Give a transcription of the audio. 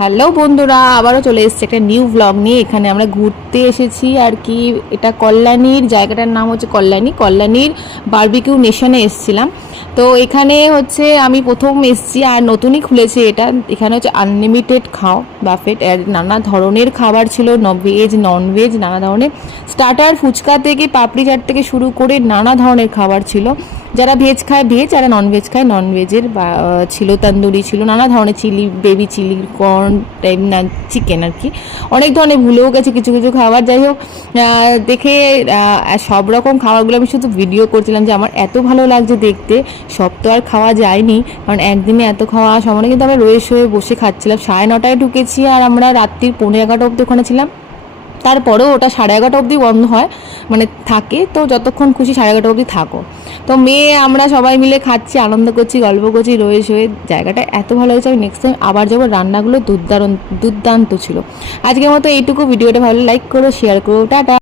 Hello বন্ধুরা, আবারও চলে এসেছি একটা নিউ ব্লগ নিয়ে। এখানে আমরা ঘুরতে এসেছি আর কি। এটা কল্যাণীর, জায়গাটার নাম হচ্ছে কল্যাণীর বারবিকিউ নেশনে এসেছিলাম। তো এখানে হচ্ছে আমি প্রথম এসেছি, আর নতুনই খুলেছে এটা। এখানে হচ্ছে আনলিমিটেড বাফেট, নানা ধরনের খাবার ছিল, ভেজ ননভেজ নানা ধরনের স্টার্টার, ফুচকা থেকে পাপড়ি চাট থেকে শুরু করে নানা ধরনের খাবার ছিল। যারা ভেজ খায় ভেজ, যারা ননভেজ খায় ননভেজের ছিল, তন্দুরি ছিল, নানা ধরনের chilli, baby chilli, corn type না, চিকেন আর কি। অনেক ধরনের ভুলেও গেছে কিছু কিছু খাবার। যাই হোক, দেখে সব রকম খাবারগুলো আমি শুধু ভিডিও করছিলাম যে আমার এত ভালো লাগছে দেখতে। সব তো আর খাওয়া যায়নি, কারণ একদিনে এত খাওয়া সম্বন্ধে, কিন্তু আমরা রয়ে শোয়ে বসে খাচ্ছিলাম। 9:30টায় ঢুকেছি আর আমরা রাত্রির 11:15 অবধি ওখানে ছিলাম। তারপরেও ওটা 11:30 অবধি বন্ধ হয়, মানে থাকে, তো যতক্ষণ খুশি 11:30 অবধি থাকো। তো মেয়ে আমরা সবাই মিলে খাচ্ছি, আনন্দ করছি, গল্প করছি, রয়ে শোয়ে। জায়গাটা এত ভালো হয়েছে, আমি নেক্সট টাইম আবার যাবো। রান্নাগুলো দুর্দান্ত ছিল। আজকের মতো এইটুকু। ভিডিওটা ভালো লাইক করো, শেয়ার করো, টাটা।